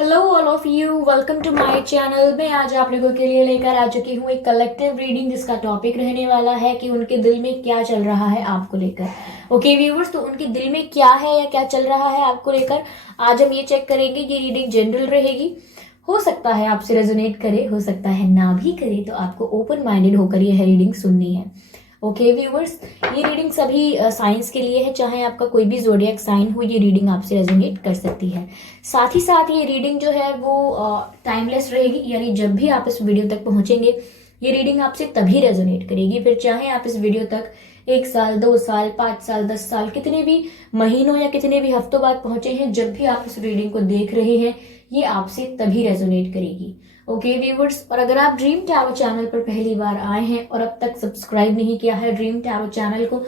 Hello all of you, welcome to my channel. मैं आज आप लोगों के लिए लेकर आ चुकी हूँ एक कलेक्टिव रीडिंग जिसका टॉपिक रहने वाला है कि उनके दिल में क्या चल रहा है आपको लेकर। ओके व्यूवर्स, तो उनके दिल में क्या है या क्या चल रहा है आपको लेकर आज हम ये चेक करेंगे। ये रीडिंग जनरल रहेगी, हो सकता है आपसे रेजोनेट करे, हो सकता है ना भी करे, तो आपको ओपन माइंडेड होकर यह रीडिंग सुननी है। ओके व्यूवर्स, ये रीडिंग सभी साइंस के लिए है, चाहे आपका कोई भी जोडियक साइन हो, ये रीडिंग आपसे रेजोनेट कर सकती है। साथ ही साथ ये रीडिंग जो है वो टाइमलेस रहेगी, यानी जब भी आप इस वीडियो तक पहुंचेंगे ये रीडिंग आपसे तभी रेजोनेट करेगी। फिर चाहे आप इस वीडियो तक 1 साल, 2 साल, 5 साल, 10 साल, कितने भी महीनों या कितने भी हफ्तों बाद पहुंचे हैं, जब भी आप इस रीडिंग को देख रहे हैं ये आपसे तभी रेजोनेट करेगी। ओके व्यूवर्स, और अगर आप ड्रीम टैरो चैनल पर पहली बार आए हैं और अब तक सब्सक्राइब नहीं किया है ड्रीम टैरो चैनल को,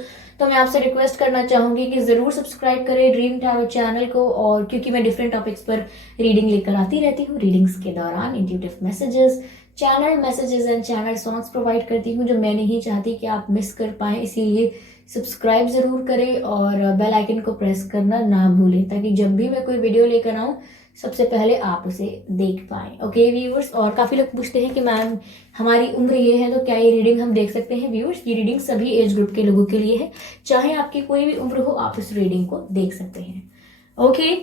तो मैं आपसे रिक्वेस्ट करना चाहूंगी कि जरूर सब्सक्राइब करें ड्रीम टैरो चैनल को। और क्योंकि मैं डिफरेंट टॉपिक्स पर रीडिंग लेकर आती रहती हूँ, रीडिंग्स के दौरान intuitive messages, channel messages and channel songs provide करती हूँ जो मैं नहीं चाहती कि आप मिस कर पाए। इसीलिए सब्सक्राइब जरूर करें और बेल आइकन को प्रेस करना ना भूलें, ताकि जब भी मैं कोई वीडियो लेकर आऊँ सबसे पहले आप उसे देख पाए। ओके व्यूअर्स, और काफी लोग पूछते हैं कि मैम हमारी उम्र ये है तो क्या ये रीडिंग हम देख सकते हैं। व्यूअर्स, ये रीडिंग सभी एज ग्रुप के लोगों के लिए है, चाहे आपकी कोई भी उम्र हो आप इस रीडिंग को देख सकते हैं। Okay,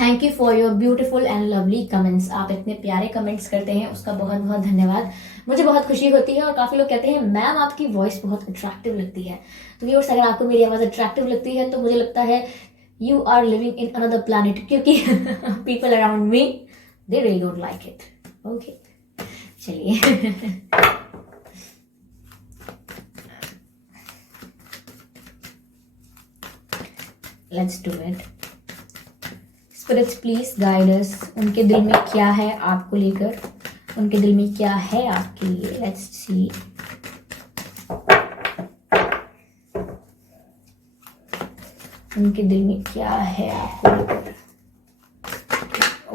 thank you for your beautiful and lovely comments. आप इतने प्यारे कमेंट्स करते हैं, उसका बहुत बहुत धन्यवाद। मुझे बहुत खुशी होती है और काफी लोग कहते हैं मैम आपकी वॉइस बहुत अट्रैक्टिव लगती है। तो व्यूअर्स, अगर आपको मेरी आवाज अट्रैक्टिव लगती है तो मुझे लगता है you are living in another planet, क्योंकि people around me they really don't like it. Okay, चलिए let's do it. Spirits please guide us. उनके दिल में क्या है आपको लेकर, उनके दिल में क्या है आपके लिए। Let's see. उनके दिल में क्या है आपको लेकर।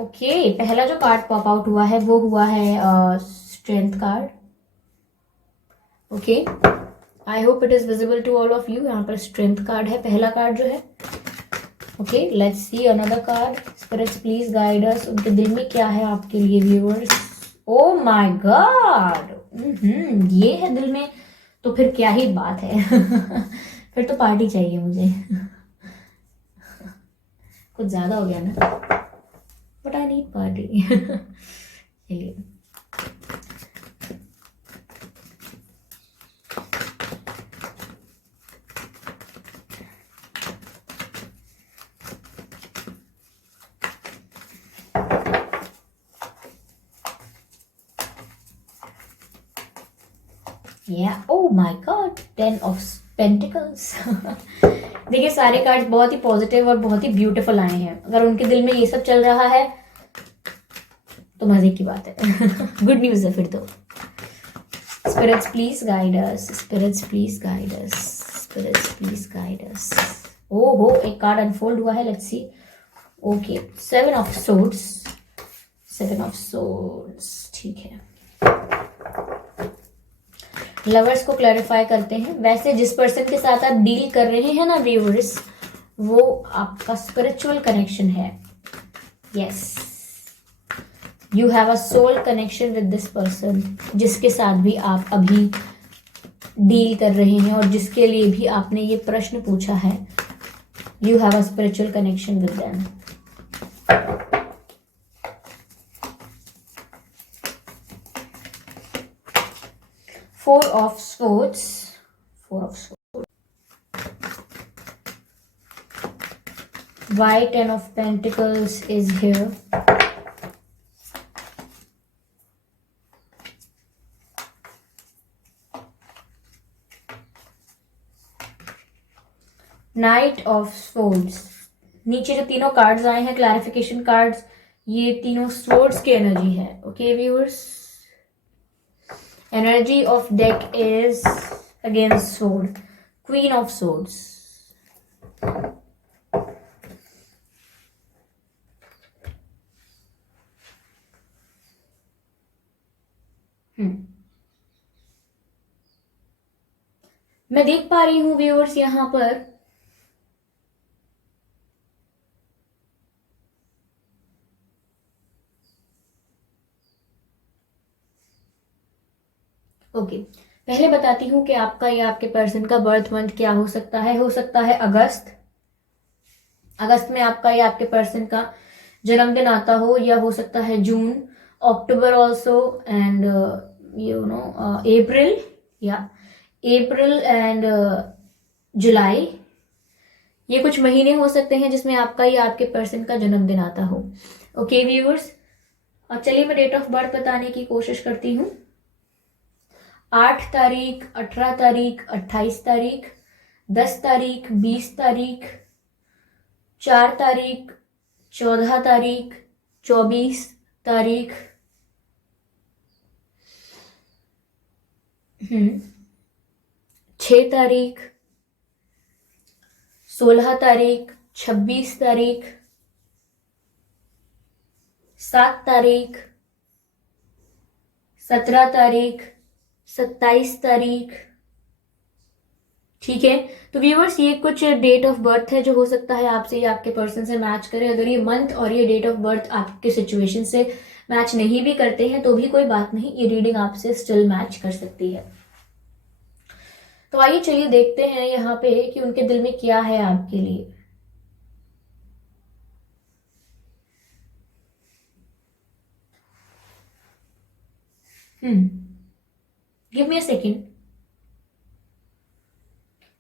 ओके, पहला जो कार्ड पॉप आउट हुआ है वो हुआ है strength card. Okay, I hope it is visible to all of you. यहाँ पर स्ट्रेंथ कार्ड है पहला कार्ड जो है। Okay, let's see another card. Spirits please guide us, उनके दिल में क्या है आपके लिए व्यूअर्स। ओ माय गॉड, ये है दिल में, तो फिर क्या ही बात है फिर तो पार्टी चाहिए मुझे कुछ ज्यादा हो गया ना, बट आई नीड पार्टी चलिए, या oh my God, 10 of pentacles देखिए, सारे कार्ड्स बहुत ही पॉजिटिव और बहुत ही ब्यूटीफुल आए हैं। अगर उनके दिल में ये सब चल रहा है तो मजे की बात है गुड न्यूज है फिर तो। Spirits please guide us, spirits please guide us, spirits please guide us. ओहो, एक कार्ड अनफोल्ड हुआ है, let's see. Okay, 7 of swords, 7 of swords, ठीक है। लवर्स को क्लैरिफाई करते हैं। वैसे जिस पर्सन के साथ आप डील कर रहे हैं ना व्यूअर्स, वो आपका स्पिरिचुअल कनेक्शन है। Yes, you have a soul connection with this person, जिसके साथ भी आप अभी डील कर रहे हैं और जिसके लिए भी आपने ये प्रश्न पूछा है। You have a spiritual connection with them. Four of Swords, Four of Swords. Why 10 of Pentacles is here. Knight of Swords. नीचे जो तीनों कार्ड्स आए हैं क्लैरिफिकेशन कार्ड्स, ये तीनों स्वर्ड्स की एनर्जी है। Okay viewers, energy of deck is against sword, Queen of Swords. मैं देख पा रही हूं व्यूअर्स यहां पर ओके, पहले बताती हूँ कि आपका या आपके पर्सन का बर्थ मंथ क्या हो सकता है। हो सकता है अगस्त। अगस्त में आपका या आपके पर्सन का जन्मदिन आता हो, या हो सकता है जून, अक्टूबर ऑल्सो, एंड अप्रैल, या अप्रैल एंड जुलाई। ये कुछ महीने हो सकते हैं जिसमें आपका या आपके पर्सन का जन्मदिन आता हो। ओके व्यूअर्स, अब चलिए मैं डेट ऑफ बर्थ बताने की कोशिश करती हूँ। 8 तारीख, 18 तारीख, 28 तारीख, 10 तारीख, 20 तारीख, 4 तारीख, 14 तारीख, 24 तारीख, 6 तारीख, 16 तारीख, 26 तारीख, 7 तारीख, 17 तारीख, 27 तारीख। ठीक है, तो व्यूअर्स ये कुछ डेट ऑफ बर्थ है जो हो सकता है आपसे या आपके पर्सन से मैच करे। अगर ये मंथ और ये डेट ऑफ बर्थ आपके सिचुएशन से मैच नहीं भी करते हैं तो भी कोई बात नहीं, ये रीडिंग आपसे स्टिल मैच कर सकती है। तो आइए चलिए देखते हैं यहाँ पे कि उनके दिल में क्या है आपके लिए। Give me a second.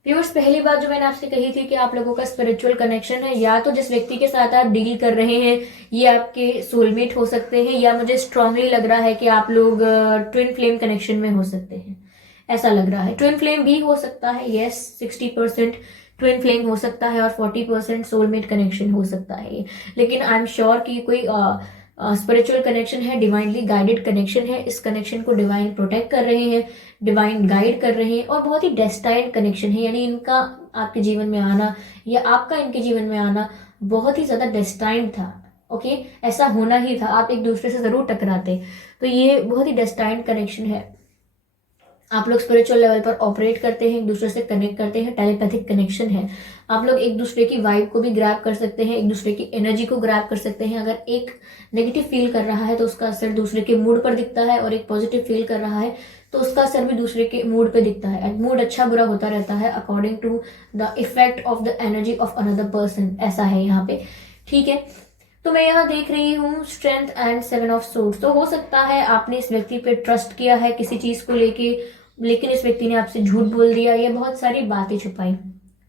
Viewers, पहली बात जो मैंने आपसे कही थी कि आप लोगों का स्पिरिचुअल कनेक्शन है, या तो जिस व्यक्ति के साथ आप डील कर रहे हैं ये आपके सोलमेट हो सकते हैं, या मुझे स्ट्रांगली लग रहा है कि आप लोग ट्विन फ्लेम कनेक्शन में हो सकते हैं, ऐसा लग रहा है। ट्विन फ्लेम भी हो सकता है, यस, 60% ट्विन फ्लेम हो सकता है और 40% सोलमेट कनेक्शन हो सकता है। लेकिन आई एम श्योर कि कोई स्पिरिचुअल कनेक्शन है, डिवाइनली गाइडेड कनेक्शन है। इस कनेक्शन को डिवाइन प्रोटेक्ट कर रहे हैं, डिवाइन गाइड कर रहे हैं, और बहुत ही डेस्टाइन्ड कनेक्शन है। यानी इनका आपके जीवन में आना या आपका इनके जीवन में आना बहुत ही ज्यादा डेस्टाइन्ड था। ओके, ऐसा होना ही था, आप एक दूसरे से जरूर टकराते। तो ये बहुत ही डेस्टाइन्ड कनेक्शन है। आप लोग स्पिरिचुअल लेवल पर ऑपरेट करते हैं, एक दूसरे से कनेक्ट करते हैं, टेलीपैथिक कनेक्शन है। आप लोग एक दूसरे की वाइब को भी ग्रैब कर सकते हैं, एक दूसरे की एनर्जी को ग्रैब कर सकते हैं। अगर एक नेगेटिव फील कर रहा है तो उसका असर दूसरे के मूड पर दिखता है, और एक पॉजिटिव फील कर रहा है तो उसका असर भी दूसरे के मूड पे दिखता है। मूड अच्छा बुरा होता रहता है according to the effect of the energy of another person, ऐसा है यहाँ पे। ठीक है, तो मैं यहाँ देख रही हूँ स्ट्रेंथ एंड 7 ऑफ सोर्ड्स। तो हो सकता है आपने इस व्यक्ति पे ट्रस्ट किया है किसी चीज को लेके, लेकिन इस व्यक्ति ने आपसे झूठ बोल दिया या बहुत सारी बातें छुपाई।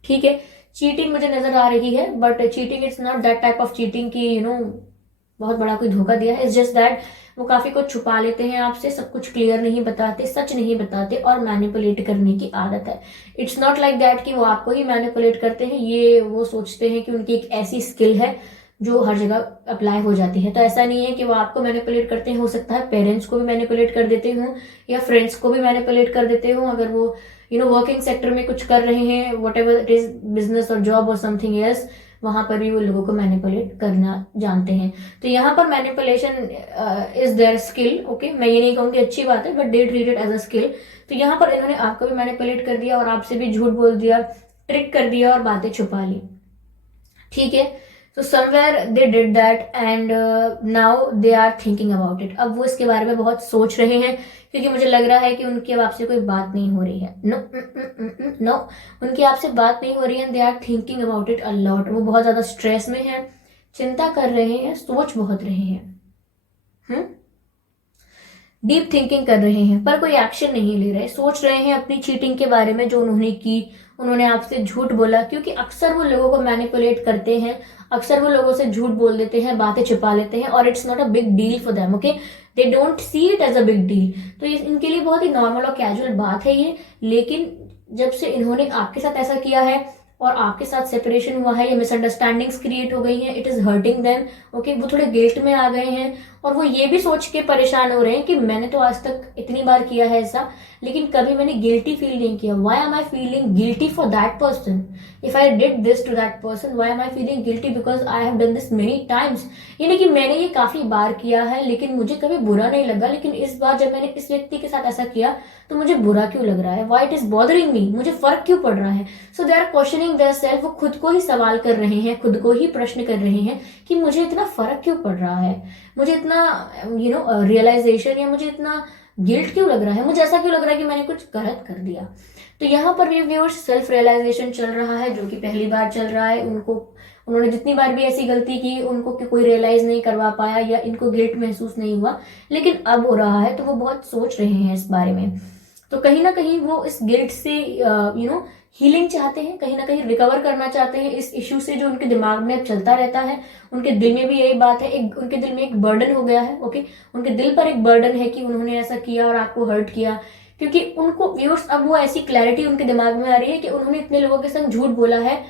ठीक है, चीटिंग मुझे नजर आ रही है, but cheating it's not that type of cheating की बहुत बड़ा कोई धोखा दिया है। इट्स जस्ट दैट वो काफी कुछ छुपा लेते हैं आपसे, सब कुछ क्लियर नहीं बताते, सच नहीं बताते, और मैनिपुलेट करने की आदत है। इट्स नॉट लाइक दैट कि वो आपको ही मैनिपुलेट करते हैं, ये वो सोचते हैं कि उनकी एक ऐसी स्किल है जो हर जगह अप्लाई हो जाती है। तो ऐसा नहीं है कि वो आपको मैनिपुलेट करते हैं, हो सकता है पेरेंट्स को भी मैनिपुलेट कर देते हो या फ्रेंड्स को भी मैनिपुलेट कर देते हो। अगर वो वर्किंग सेक्टर में कुछ कर रहे हैं, what ever it is, business और जॉब और समथिंग एल्स, वहां पर भी वो लोगों को मैनिपुलेट करना जानते हैं। तो यहाँ पर manipulation is their skill. Okay, मैं ये नहीं कहूंगी अच्छी बात है, but they treat it as a skill. तो यहाँ पर इन्होंने आपको भी मैनिपुलेट कर दिया और आपसे भी झूठ बोल दिया, ट्रिक कर दिया और बातें छुपा ली। ठीक है, तो somewhere they did that and now they are thinking about it. अब वो इसके बारे में बहुत सोच रहे हैं, क्योंकि मुझे लग रहा है कि उनकी अब आपसे कोई बात नहीं हो रही है। नो नो, उनकी आपसे बात नहीं हो रही है। They are thinking about it a lot. वो बहुत ज्यादा स्ट्रेस में है, चिंता कर रहे हैं, सोच बहुत रहे हैं, डीप थिंकिंग कर रहे हैं, पर कोई एक्शन नहीं ले रहे। सोच रहे हैं अपनी चीटिंग के बारे में जो उन्होंने की, उन्होंने आपसे झूठ बोला, क्योंकि अक्सर वो लोगों को मैनिपुलेट करते हैं, अक्सर वो लोगों से झूठ बोल देते हैं, बातें छुपा लेते हैं, और it's not a big deal for them. Okay, they don't see it as a big deal. तो इनके लिए बहुत ही नॉर्मल और कैजुअल बात है ये। लेकिन जब से इन्होंने आपके साथ ऐसा किया है और आपके साथ सेपरेशन हुआ है या मिसअंडरस्टैंडिंग्स क्रिएट हो गई हैं, it is hurting them. Okay, वो थोड़े गिल्ट में आ गए हैं और वो ये भी सोच के परेशान हो रहे हैं कि मैंने तो आज तक इतनी बार किया है ऐसा, लेकिन कभी मैंने गिल्टी फील नहीं किया। Why am I feeling guilty for that person? If I did this to that person, why am I feeling guilty? Because I have done this many times. यानी कि मैंने ये काफी बार किया है लेकिन मुझे कभी बुरा नहीं लगा, लेकिन इस बार जब मैंने इस व्यक्ति के साथ ऐसा किया तो मुझे बुरा क्यों लग रहा है? Why it is bothering me? मुझे फर्क क्यों पड़ रहा है? So they are questioning their self. वो खुद को ही सवाल कर रहे हैं, खुद को ही प्रश्न कर रहे हैं कि मुझे इतना फर्क क्यों पड़ रहा है, मुझे इतना रियलाइजेशन या मुझे इतना गिल्ट क्यों लग रहा है, मुझे ऐसा क्यों लग रहा है कि मैंने कुछ गलत कर दिया। तो यहाँ पर व्यूअर्स सेल्फ रियलाइजेशन चल रहा है, जो कि पहली बार चल रहा है। उन्होंने जितनी बार भी ऐसी गलती की उनको कि कोई रियलाइज नहीं करवा पाया या इनको गिल्ट महसूस नहीं हुआ, लेकिन अब हो रहा है तो वो बहुत सोच रहे हैं इस बारे में। तो कहीं ना कहीं वो इस गिल्ट से हीलिंग चाहते हैं, कहीं ना कहीं रिकवर करना चाहते हैं इस इश्यू से जो उनके दिमाग में अब चलता रहता है। उनके दिल में भी यही बात है, उनके दिल में एक बर्डन हो गया है। ओके, उनके दिल पर एक बर्डन है कि उन्होंने ऐसा किया और आपको हर्ट किया, क्योंकि उनको व्यूअर्स अब वो ऐसी क्लैरिटी उनके दिमाग में आ रही है कि उन्होंने इतने लोगों के संग झूठ बोला है,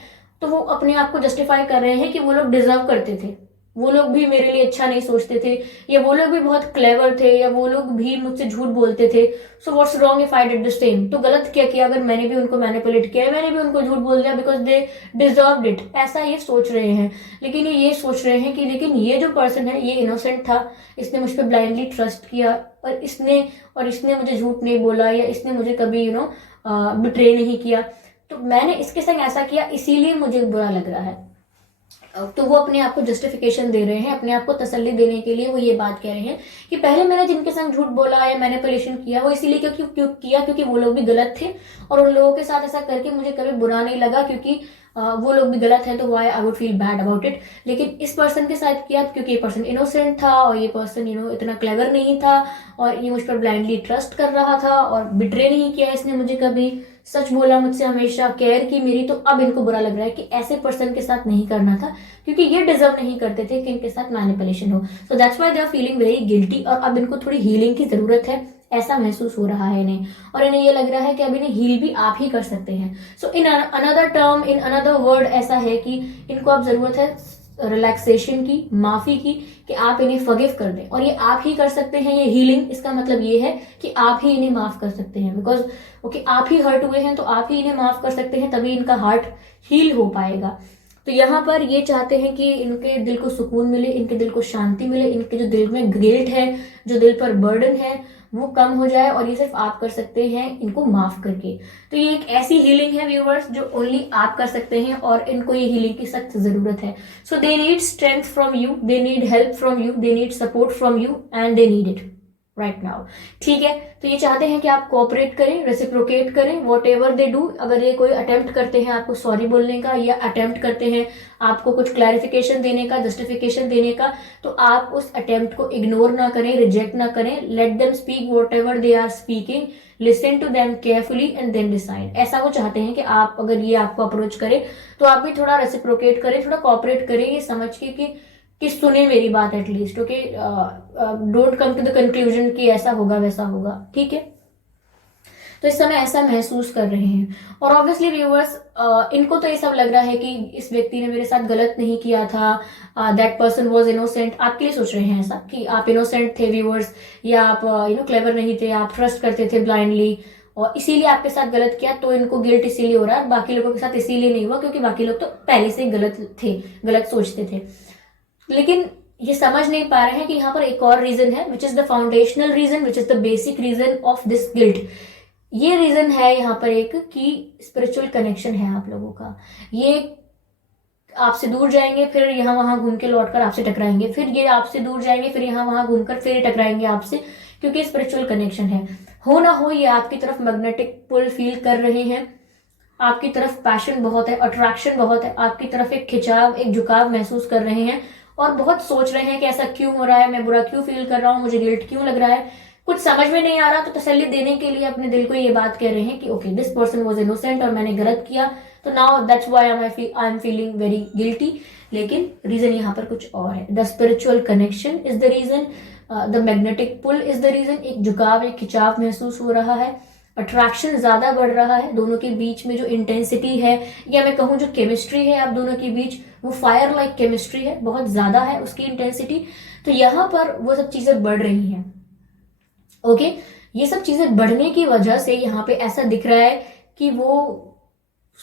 तो वो अपने आप को जस्टिफाई कर रहे हैं कि वो लोग डिजर्व करते थे, वो लोग भी मेरे लिए अच्छा नहीं सोचते थे, या वो लोग भी बहुत क्लेवर थे, या वो लोग भी मुझसे झूठ बोलते थे। So what's wrong if I did the same. तो गलत क्या किया अगर मैंने भी उनको मैनिपुलेट किया, मैंने भी उनको झूठ बोल दिया, बिकॉज दे डिजर्व्ड इट। ऐसा ये सोच रहे हैं। लेकिन ये सोच रहे हैं कि लेकिन ये जो पर्सन है ये इनोसेंट था, इसने मुझ पर ब्लाइंडली ट्रस्ट किया, और इसने मुझे झूठ नहीं बोला, या इसने मुझे कभी बिट्रे नहीं किया, तो मैंने इसके संग ऐसा किया इसीलिए मुझे बुरा लग रहा है। तो वो अपने आप को जस्टिफिकेशन दे रहे हैं, अपने आप को तसल्ली देने के लिए वो ये बात कह रहे हैं कि पहले मैंने जिनके संग झूठ बोला या मैनिपुलेशन किया वो इसीलिए क्योंकि वो लोग भी गलत थे, और उन लोगों के साथ ऐसा करके मुझे कभी बुरा नहीं लगा, क्योंकि वो लोग भी गलत हैं, तो why I would feel bad about it. लेकिन इस पर्सन के साथ किया क्योंकि ये पर्सन इनोसेंट था, और ये पर्सन इतना क्लेवर नहीं था, और ये मुझ पर ब्लाइंडली ट्रस्ट कर रहा था, और बिट्रे नहीं किया इसने मुझे कभी, सच बोला मुझसे, हमेशा केयर की मेरी। तो अब इनको बुरा लग रहा है कि ऐसे पर्सन के साथ नहीं करना था, क्योंकि ये डिजर्व नहीं करते थे कि इनके साथ मैनिपुलेशन हो। So that's why they are feeling very guilty, और अब इनको थोड़ी हीलिंग की जरूरत है, ऐसा महसूस हो रहा है इन्हें। और इन्हें ये लग रहा है कि अब इन्हें हील भी आप ही कर सकते हैं। So in another term, in another word, ऐसा है कि इनको अब जरूरत है रिलैक्सेशन की, माफी की, कि आप इन्हें फॉरगिव कर दें, और ये आप ही कर सकते हैं। ये हीलिंग, इसका मतलब ये है कि आप ही इन्हें माफ कर सकते हैं, बिकॉज ओके आप ही हर्ट हुए हैं तो आप ही इन्हें माफ कर सकते हैं, तभी इनका हार्ट हील हो पाएगा। तो यहाँ पर ये चाहते हैं कि इनके दिल को सुकून मिले, इनके दिल को शांति मिले, इनके जो दिल में गिल्ट है, जो दिल पर बर्डन है, वो कम हो जाए, और ये सिर्फ आप कर सकते हैं इनको माफ करके। तो ये एक ऐसी हीलिंग है व्यूअर्स जो ओनली आप कर सकते हैं, और इनको ये हीलिंग की सख्त जरूरत है। So they need strength from you, they need help from you, they need support from you, and they need it right now. ठीक है, तो ये चाहते हैं कि आप कोऑपरेट करें, रेसिप्रोकेट करें, वॉट एवर दे डू। अगर ये कोई अटेम्प्ट करते हैं आपको सॉरी बोलने का, या अटेम्प्ट करते हैं आपको कुछ क्लैरिफिकेशन देने का, जस्टिफिकेशन देने का, तो आप उस अटेम्प्ट को इग्नोर ना करें, रिजेक्ट ना करें। Let them speak whatever they are speaking, listen to them carefully and then decide. ऐसा वो चाहते हैं कि आप, अगर ये आपको अप्रोच करें तो आप भी थोड़ा रेसिप्रोकेट करें, थोड़ा कोऑपरेट करें, ये समझ के कि सुने मेरी बात at least. Okay, don't come to the conclusion कि ऐसा होगा वैसा होगा। ठीक है, तो इस समय ऐसा महसूस कर रहे हैं। और ऑब्वियसली व्यूअर्स, इनको तो ये सब लग रहा है कि इस व्यक्ति ने मेरे साथ गलत नहीं किया था, दैट पर्सन वॉज इनोसेंट। आपके लिए सोच रहे हैं ऐसा कि आप इनोसेंट थे व्यूअर्स, या आप क्लेवर नहीं थे, आप ट्रस्ट करते थे ब्लाइंडली, और इसीलिए आपके साथ गलत किया, तो इनको गिल्ट इसीलिए हो रहा है। बाकी लोगों के साथ इसीलिए नहीं हुआ क्योंकि बाकी लोग तो पहले से गलत थे, गलत सोचते थे। लेकिन ये समझ नहीं पा रहे हैं कि यहाँ पर एक और रीजन है, which is the foundational reason, which is the basic reason of this guilt. ये रीजन है यहाँ पर एक कि स्पिरिचुअल कनेक्शन है आप लोगों का। ये आपसे दूर जाएंगे, फिर यहाँ वहां घूम के लौटकर आपसे टकराएंगे, फिर ये आपसे दूर जाएंगे, फिर यहाँ वहां घूमकर फिर टकराएंगे आपसे, क्योंकि स्पिरिचुअल कनेक्शन है। हो ना हो ये आपकी तरफ मैग्नेटिक पुल फील कर रहे हैं, आपकी तरफ पैशन बहुत है, अट्रैक्शन बहुत है, आपकी तरफ एक खिंचाव, एक झुकाव महसूस कर रहे हैं, और बहुत सोच रहे हैं कि ऐसा क्यों हो रहा है, मैं बुरा क्यों फील कर रहा हूँ, मुझे गिल्ट क्यों लग रहा है, कुछ समझ में नहीं आ रहा। तो तसल्ली देने के लिए अपने दिल को ये बात कह रहे हैं कि okay this person was innocent और मैंने गलत किया, तो now that's why I am feeling very guilty. लेकिन रीजन यहाँ पर कुछ और है। The spiritual connection is the reason, the magnetic pull is the reason. एक झुकाव, एक खिंचाव महसूस हो रहा है, अट्रैक्शन ज्यादा बढ़ रहा है, दोनों के बीच में जो इंटेंसिटी है, या मैं कहूँ जो केमिस्ट्री है आप दोनों के बीच, वो फायर लाइक केमिस्ट्री है, बहुत ज्यादा है उसकी इंटेंसिटी। तो यहाँ पर वो सब चीजें बढ़ रही हैं। ओके, ये सब चीजें बढ़ने की वजह से यहाँ पे ऐसा दिख रहा है कि वो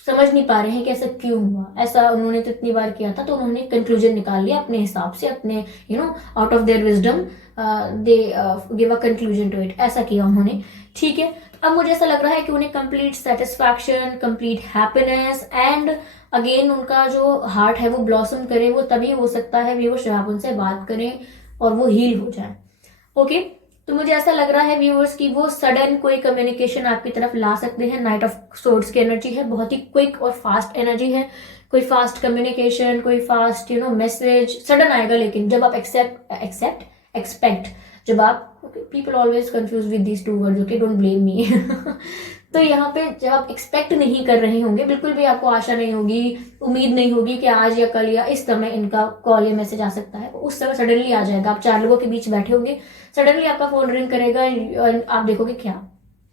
समझ नहीं पा रहे हैं कि ऐसा क्यों हुआ। ऐसा उन्होंने तो इतनी बार किया था, तो उन्होंने कंक्लूजन निकाल लिया अपने हिसाब से, अपने out of their wisdom they give a conclusion to it. ऐसा किया उन्होंने। ठीक है, अब मुझे ऐसा लग रहा है कि उन्हें complete satisfaction, complete happiness, and again उनका जो हार्ट है वो ब्लॉसम करे, वो तभी हो सकता है भी वो जब आप उनसे बात करें और वो हील हो जाए। ओके, तो मुझे ऐसा लग रहा है व्यूअर्स कि वो सडन कोई कम्युनिकेशन आपकी तरफ ला सकते हैं। नाइट ऑफ सोर्ड्स की एनर्जी है, बहुत ही क्विक और फास्ट एनर्जी है। कोई फास्ट कम्युनिकेशन, कोई फास्ट मैसेज सडन आएगा, लेकिन जब आप एक्सपेक्ट, जब आप people always confuse with these two words, okay, don't blame me. तो यहाँ पे जब आप एक्सपेक्ट नहीं कर रहे होंगे, बिल्कुल भी आपको आशा नहीं होगी, उम्मीद नहीं होगी कि आज या कल या इस समय इनका कॉल या मैसेज आ सकता है, उस समय सडनली आ जाएगा। आप 4 लोगों के बीच बैठे होंगे, सडनली आपका फोन रिंग करेगा और आप देखोगे क्या,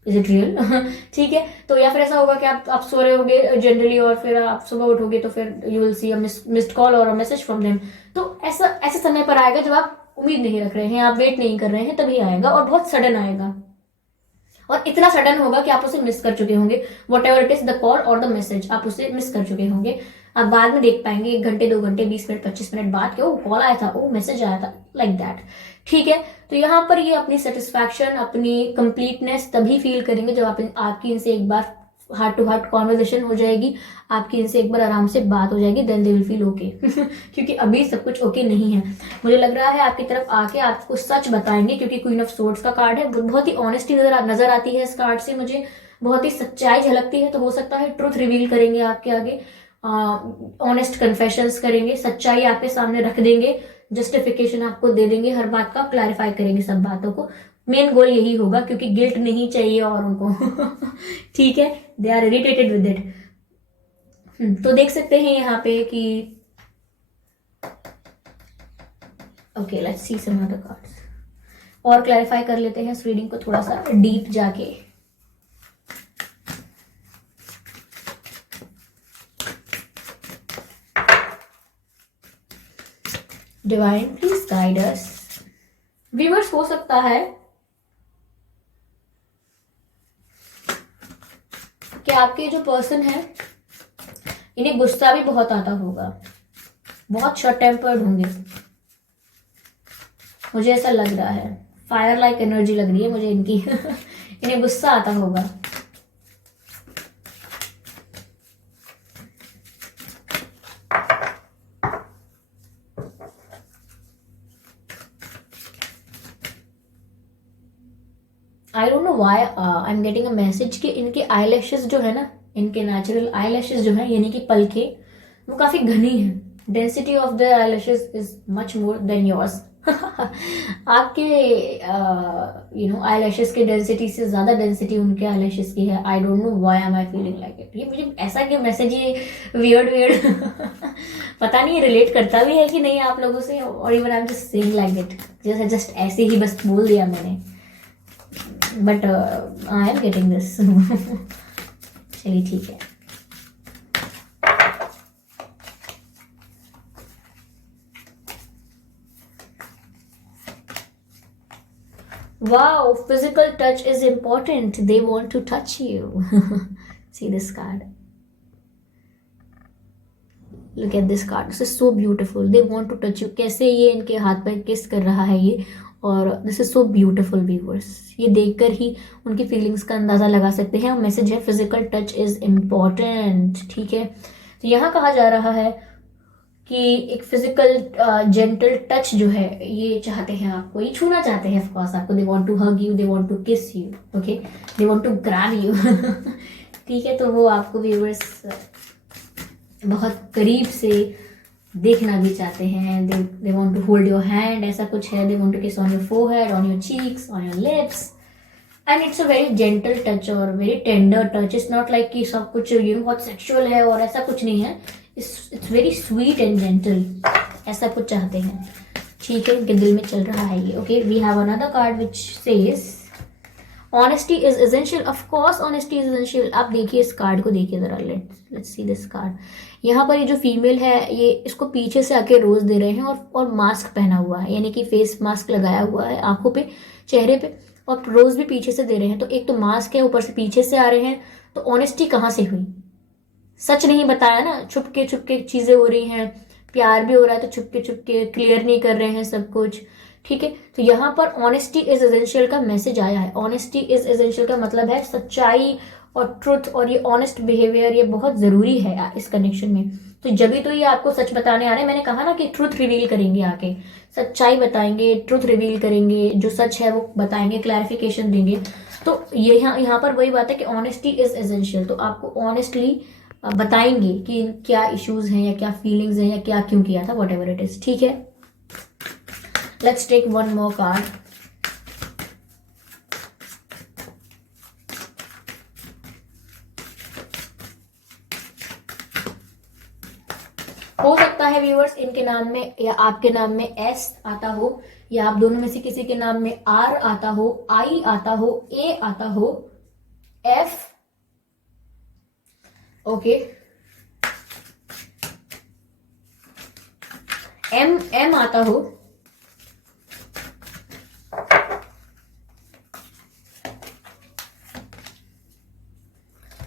इज इट रियल? ठीक है, तो या फिर ऐसा होगा कि आप सो रहे होगे जनरली, और फिर आप सुबह उठोगे तो फिर you will see a missed call और अ मैसेज फ्रॉम देम। तो ऐसे समय पर आएगा जब आप उम्मीद नहीं रख रहे हैं, आप वेट नहीं कर रहे हैं, तभी आएगा और बहुत सडन आएगा। और इतना सडन होगा कि आप उसे मिस कर चुके होंगे। What ever it is, the call और द मैसेज, आप उसे मिस कर चुके होंगे। आप बाद में देख पाएंगे 1 घंटे 2 घंटे 20 मिनट 25 मिनट बाद कि ओ कॉल आया था, ओ मैसेज आया था, लाइक दैट। ठीक है, तो यहाँ पर ये अपनी सेटिस्फैक्शन, अपनी कंप्लीटनेस तभी फील करेंगे जब आपकी इनसे एक बार हार्ट टू हार्ट कॉन्वर्जेशन हो जाएगी, आपकी इनसे एक बार आराम से बात हो जाएगी, then they will feel okay. क्योंकि अभी सब कुछ ओके नहीं है। मुझे लग रहा है आपकी तरफ आके आपको सच बताएंगे, क्योंकि क्वीन ऑफ सोर्ड्स का कार्ड है, बहुत ही ऑनेस्टी नजर आती है इस कार्ड से मुझे, बहुत ही सच्चाई झलकती है। तो हो सकता है ट्रुथ रिवील करेंगे आपके आगे, ऑनेस्ट कन्फेशंस करेंगे, सच्चाई आपके सामने रख देंगे, जस्टिफिकेशन आपको दे देंगे, हर बात का क्लैरिफाई करेंगे सब बातों को। मेन गोल यही होगा, क्योंकि गिल्ट नहीं चाहिए और उनको। ठीक है, they are irritated with it. तो देख सकते हैं यहाँ पे कि okay, let's see some other cards और क्लैरिफाई कर लेते हैं इस रीडिंग को थोड़ा सा डीप जाके। Divine please guide us. Viewers, हो सकता है कि आपके जो पर्सन है इन्हें गुस्सा भी बहुत आता होगा, बहुत शॉर्ट टेम्पर्ड होंगे, मुझे ऐसा लग रहा है। फायर लाइक एनर्जी लग रही है मुझे इनकी। इन्हें गुस्सा आता होगा। I don't know why I am getting a message कि इनके आईलैशेस जो है ना, इनके नेचुरल आईलैशेस जो है, यानी कि पलके, वो काफी घनी है। Density of the eyelashes is much more than yours. आपके आईलैशेस के डेंसिटी से ज्यादा डेंसिटी उनके आईलैशेस की है। I don't know why am I feeling like it. ये मुझे ऐसा क्यों मैसेज, ये वियर्ड पता नहीं रिलेट करता भी है कि नहीं आप लोगों से, और even I am just saying like it, जैसे जस्ट ऐसे ही बस बोल दिया मैंने, but I am getting this. चलिए ठीक है। Wow, physical touch is important. They want to touch you. See this card. Look at this card. This is so beautiful. They want to touch you. कैसे ये इनके हाथ पर किस कर रहा है ये, और this is so beautiful viewers. ये देखकर ही उनकी फीलिंग्स का अंदाजा लगा सकते हैं। और मैसेज है फिजिकल टच इज इम्पॉर्टेंट। ठीक है, तो यहाँ कहा जा रहा है कि एक फिजिकल जेंटल टच जो है ये चाहते हैं आपको, ये छूना चाहते हैं ऑफकोर्स आपको। They want to hug you, they want to kiss you, okay, they want to grab you. ठीक है, तो वो आपको व्यूअर्स बहुत करीब से देखना भी चाहते हैं। They want to hold your hand, ऐसा कुछ है। They want to kiss on your forehead, on your cheeks, on your lips, and it's a very gentle touch और very tender touch. It's not like कि सब कुछ बहुत sexual है, और ऐसा कुछ नहीं है। It's very sweet and gentle, ऐसा कुछ चाहते हैं। ठीक है, उनके दिल में चल रहा है ये। Okay, we have another card which says honesty is essential. Of course honesty is essential. आप देखिए इस कार्ड को, देखिए जरा, लेट्स सी दिस कार्ड। यहाँ पर ये जो फीमेल है, ये इसको पीछे से आके रोज दे रहे हैं, और मास्क पहना हुआ है, यानी कि फेस मास्क लगाया हुआ है आंखों पे, चेहरे पे, और रोज भी पीछे से दे रहे हैं। तो एक तो मास्क है, ऊपर से पीछे से आ रहे हैं, तो ऑनेस्टी कहाँ से हुई? सच नहीं बताया ना, छुपके छुपके चीजें हो रही हैं, प्यार भी हो रहा है तो छुपके छुपके, क्लियर नहीं कर रहे हैं सब कुछ। ठीक है, तो यहाँ पर ऑनेस्टी इज एसेंशियल का मैसेज आया है। ऑनेस्टी इज एसेंशियल का मतलब है सच्चाई और ट्रुथ, और ये ऑनेस्ट बिहेवियर ये बहुत जरूरी है इस कनेक्शन में। तो जब भी तो ये आपको सच बताने आ रहे हैं। मैंने कहा ना कि ट्रुथ रिवील करेंगे, आके सच्चाई बताएंगे, ट्रुथ रिवील करेंगे, जो सच है वो बताएंगे, क्लैरिफिकेशन देंगे। तो ये यहाँ पर वही बात है कि ऑनेस्टी इज एसेंशियल। तो आपको ऑनेस्टली बताएंगे कि क्या इश्यूज हैं या क्या फीलिंग्स हैं या क्या क्यों किया था, वट एवर इट इज। ठीक है, let's take one more card. हो सकता है व्यूअर्स इनके नाम में या आपके नाम में एस आता हो, या आप दोनों में से किसी के नाम में आर आता हो, आई आता हो, ए आता हो, एफ, ओके, एम आता हो,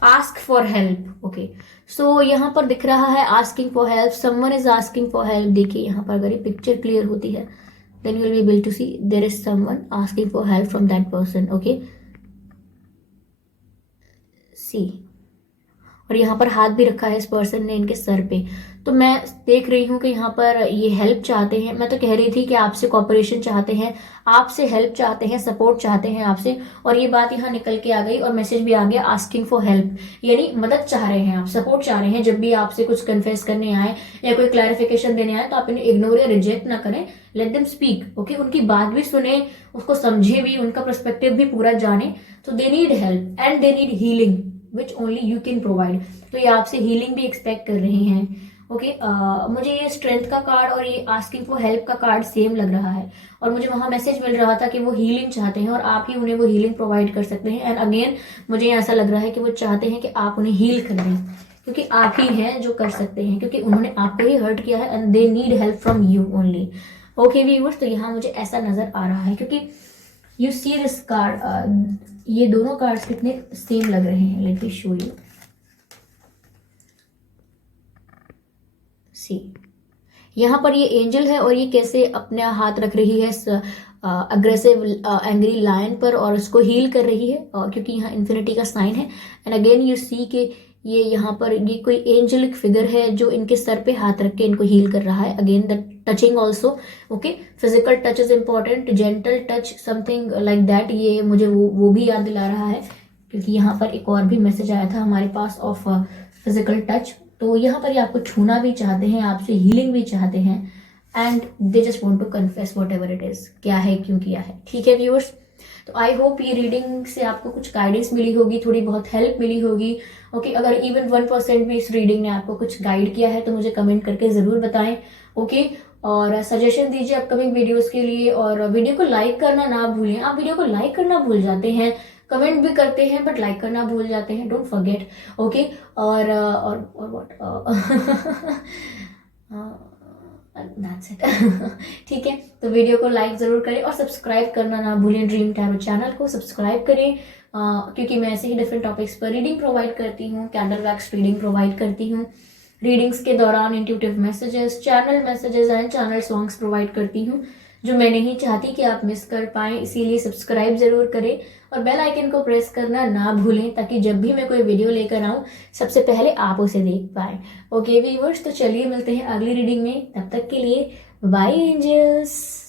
ask for help. Okay, so यहाँ पर दिख रहा है asking for help, someone is asking for help. देखिए यहाँ पर अगर ये पिक्चर क्लियर होती है then you will be able to see there is someone asking for help from that person. Okay, see, और यहाँ पर हाथ भी रखा है इस पर्सन ने इनके सर पे। तो मैं देख रही हूँ कि यहाँ पर ये हेल्प चाहते हैं। मैं तो कह रही थी कि आपसे कॉपरेशन चाहते हैं, आपसे हेल्प चाहते हैं, सपोर्ट चाहते हैं आपसे, और ये बात यहाँ निकल के आ गई और मैसेज भी आ गया आस्किंग फॉर हेल्प, यानी मदद चाह रहे हैं आप, सपोर्ट चाह रहे हैं। जब भी आपसे कुछ कन्फेस करने आए या कोई क्लैरिफिकेशन देने आए तो आप इन्हें इग्नोर या रिजेक्ट ना करें, लेट देम स्पीक। ओके, उनकी बात भी सुने, उसको समझे भी, उनका पर्सपेक्टिव भी पूरा जाने। तो दे need help and they need healing which only you can provide. तो ये आपसे हीलिंग भी एक्सपेक्ट कर रहे हैं। ओके, मुझे ये स्ट्रेंथ का कार्ड और ये आस्किंग फॉर हेल्प का कार्ड सेम लग रहा है, और मुझे वहां मैसेज मिल रहा था कि वो हीलिंग चाहते हैं और आप ही उन्हें वो हीलिंग प्रोवाइड कर सकते हैं। एंड अगेन मुझे ऐसा लग रहा है कि वो चाहते हैं कि आप उन्हें हील कर दें, क्योंकि आप ही हैं जो कर सकते हैं, क्योंकि उन्होंने आपको ही हर्ट किया है and they need help from you only. Okay viewers, तो यहाँ मुझे ऐसा नजर आ रहा है, क्योंकि यू सी दिस कार्ड, ये दोनों कार्ड्स कितने सेम लग रहे हैं। Let me show you. See, यहाँ पर ये एंजल है और ये कैसे अपने हाथ रख रही है अग्रेसिव एंग्री लायन पर और उसको हील कर रही है, क्योंकि यहाँ इन्फिनिटी का साइन है। एंड अगेन यू सी के ये यहाँ पर ये कोई एंजलिक फिगर है जो इनके सर पे हाथ रख के इनको हील कर रहा है। Again the touching also, okay, physical touch is important, gentle touch, something like that. ये मुझे वो भी याद दिला रहा है, क्योंकि यहाँ पर एक और भी मैसेज आया था हमारे पास ऑफ फिजिकल टच। तो यहाँ पर ये आपको छूना भी चाहते हैं, आपसे हीलिंग भी चाहते हैं, and they just want to confess whatever it is, क्या है क्यों किया है। ठीक है व्यूअर्स, तो आई होप ये रीडिंग से आपको कुछ गाइडेंस मिली होगी, थोड़ी बहुत हेल्प मिली होगी। ओके, अगर इवन 1% भी इस रीडिंग ने आपको कुछ गाइड किया है तो मुझे कमेंट करके जरूर बताएं। ओके, और सजेशन दीजिए अपकमिंग वीडियोस के लिए, और वीडियो को लाइक करना ना भूलें। आप वीडियो को लाइक करना भूल जाते हैं, कमेंट भी करते हैं बट लाइक करना भूल जाते हैं, डोंट फॉरगेट। ओके, और व्हाट दैट्स इट। ठीक है, तो वीडियो को लाइक जरूर करें और सब्सक्राइब करना ना भूलें। ड्रीम टैरो चैनल को सब्सक्राइब करें, क्योंकि मैं ऐसे ही डिफरेंट टॉपिक्स पर रीडिंग प्रोवाइड करती हूँ, कैंडल वैक्स रीडिंग प्रोवाइड करती हूँ, रीडिंग्स के दौरान intuitive messages, channel messages and channel songs provide करती हूँ, जो मैं नहीं चाहती कि आप मिस कर पाएं। इसीलिए सब्सक्राइब जरूर करें और बेल आइकन को प्रेस करना ना भूलें, ताकि जब भी मैं कोई वीडियो लेकर आऊं सबसे पहले आप उसे देख पाएं। ओके व्यूअर्स, तो चलिए मिलते हैं अगली रीडिंग में, तब तक के लिए बाय एंजल्स।